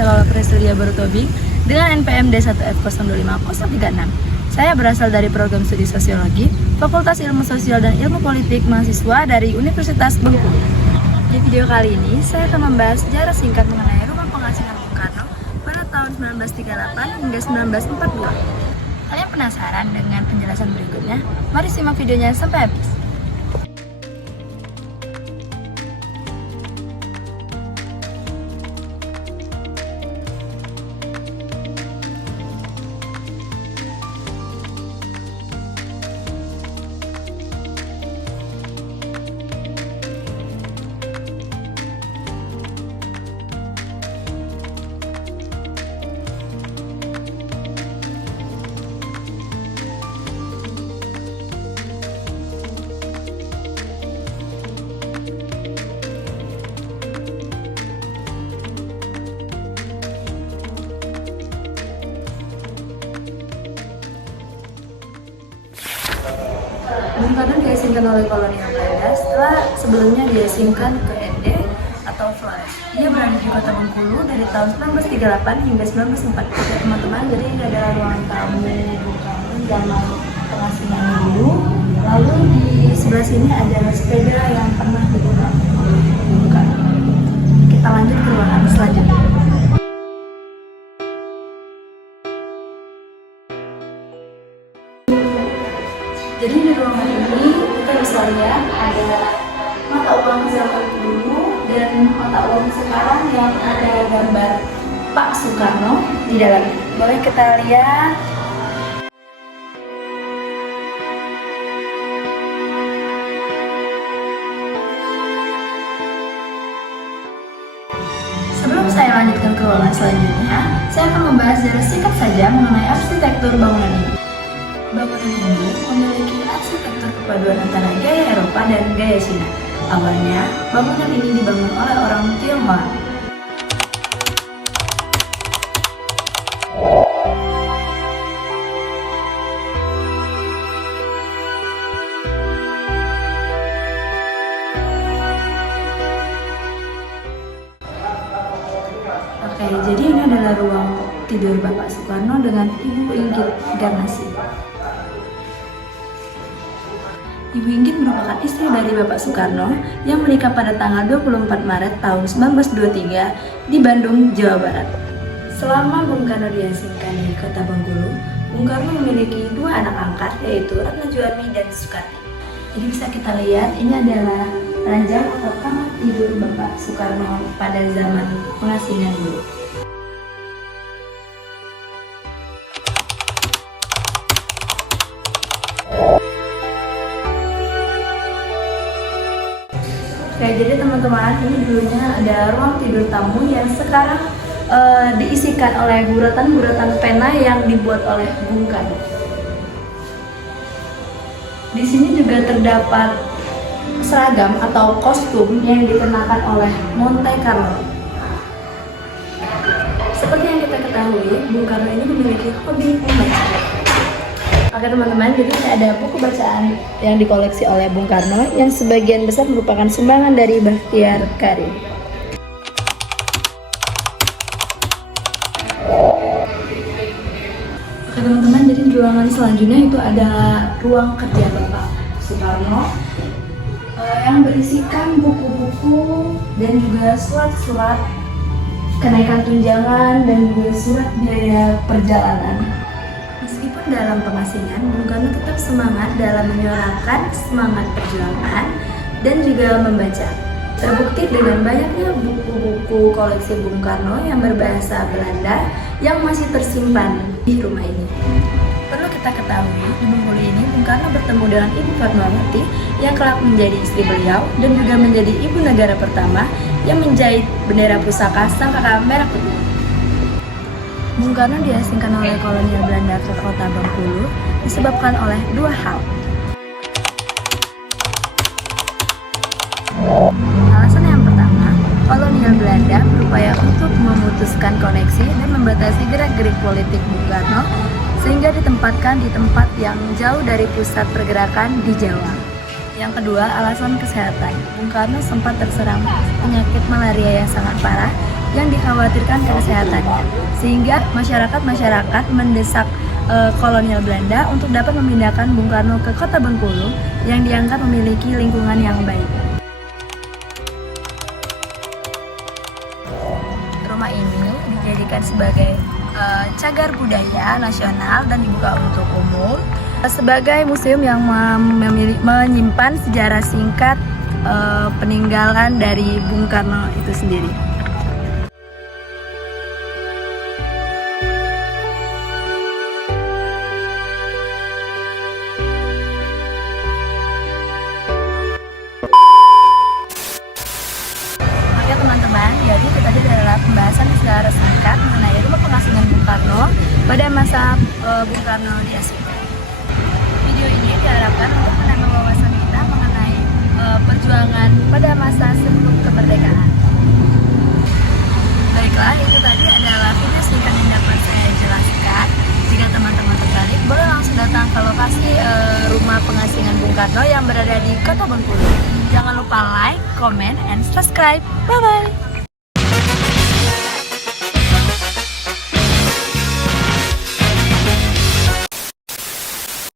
saya Lola Prestudia Barutobing dengan NPM D1F025036. Saya berasal dari program studi Sosiologi, Fakultas Ilmu Sosial dan Ilmu Politik mahasiswa dari Universitas Bengkulu. Di video kali ini, saya akan membahas sejarah singkat mengenai rumah pengasingan Bung Karno pada tahun 1938 hingga 1942. Kalian penasaran dengan penjelasan berikutnya? Mari simak videonya sampai habis. Bung Karno diasingkan oleh kolonial Belanda setelah sebelumnya diasingkan ke ND atau Flores. Dia berada di kota Bengkulu dari tahun 1938 hingga 1940. Teman-teman, jadi ini adalah ruangan tamu Bung Karno zaman pengasingan dulu. Lalu di sebelah sini ada sepeda yang pernah digunakan Bung Karno. Kita lanjut ke ruangan selanjutnya. Jadi di ruangan ini kita bisa lihat ada mata uang zaman dulu dan mata uang sekarang yang ada gambar Pak Soekarno di dalamnya. Boleh kita lihat. Sebelum saya lanjutkan ke ruangan selanjutnya, saya akan membahas secara singkat saja mengenai arsitektur bangunan ini. Bangunan ini memiliki arsitektur kepaduan antara gaya Eropa dan gaya Cina. Awalnya, bangunan ini dibangun oleh orang Tionghoa. Oke, jadi ini adalah ruang tidur Bapak Soekarno dengan Ibu Inggit Garnasi. Ibu Inggit merupakan istri dari Bapak Soekarno yang menikah pada tanggal 24 Maret tahun 1923 di Bandung, Jawa Barat. Selama Bung Karno diasingkan di kota Bengkulu, Bung Karno memiliki dua anak angkat, yaitu Ratna Juwarni dan Sukarti. Jadi bisa kita lihat, ini adalah ranjang atau kamar tidur Bapak Soekarno pada zaman pengasingan dulu. Oke, jadi teman-teman, ini dulunya ada ruang tidur tamu yang sekarang diisikan oleh guratan-guratan pena yang dibuat oleh Bung Karno. Di sini juga terdapat seragam atau kostum yang dikenakan oleh Monte Carlo. Seperti yang kita ketahui, Bung Karno ini memiliki hobi membaca. Oke teman-teman, jadi ini ada buku bacaan yang dikoleksi oleh Bung Karno yang sebagian besar merupakan sumbangan dari Bakhtiar Karim. Oke teman-teman, jadi di ruangan selanjutnya itu ada ruang kerja Bapak Soekarno yang berisikan buku-buku dan juga surat-surat kenaikan tunjangan dan juga surat biaya perjalanan. Meskipun dalam pengasingan, Bung Karno tetap semangat dalam menyuarakan semangat perjuangan dan juga membaca. Terbukti dengan banyaknya buku-buku koleksi Bung Karno yang berbahasa Belanda yang masih tersimpan di rumah ini. Perlu kita ketahui, di Bengkulu ini Bung Karno bertemu dengan Ibu Fatmawati yang kelak menjadi istri beliau dan juga menjadi ibu negara pertama yang menjahit bendera pusaka Sangkaka Merah Putih. Bung Karno diasingkan oleh kolonial Belanda ke kota Bengkulu disebabkan oleh dua hal. Alasan yang pertama, kolonial Belanda berupaya untuk memutuskan koneksi dan membatasi gerak-gerik politik Bung Karno sehingga ditempatkan di tempat yang jauh dari pusat pergerakan di Jawa. Yang kedua, alasan kesehatan. Bung Karno sempat terserang penyakit malaria yang sangat parah yang dikhawatirkan kesehatannya. Sehingga masyarakat mendesak kolonial Belanda untuk dapat memindahkan Bung Karno ke kota Bengkulu yang dianggap memiliki lingkungan yang baik. Rumah ini dijadikan sebagai cagar budaya nasional dan dibuka untuk umum sebagai museum yang menyimpan sejarah singkat peninggalan dari Bung Karno itu sendiri. Oke teman-teman, jadi itu tadi adalah pembahasan secara singkat mengenai rumah pengasingan Bung Karno pada masa Bung Karno di Asika. Video ini diharapkan untuk menambah wawasan kita mengenai perjuangan pada masa sebelum kemerdekaan. Baiklah, itu tadi adalah video singkat yang dapat saya jelaskan. Jika teman-teman tertarik, boleh langsung datang ke lokasi rumah pengasingan Bung Karno yang berada di Kota Bengkulu. Jangan lupa like, comment, and subscribe. Bye-bye!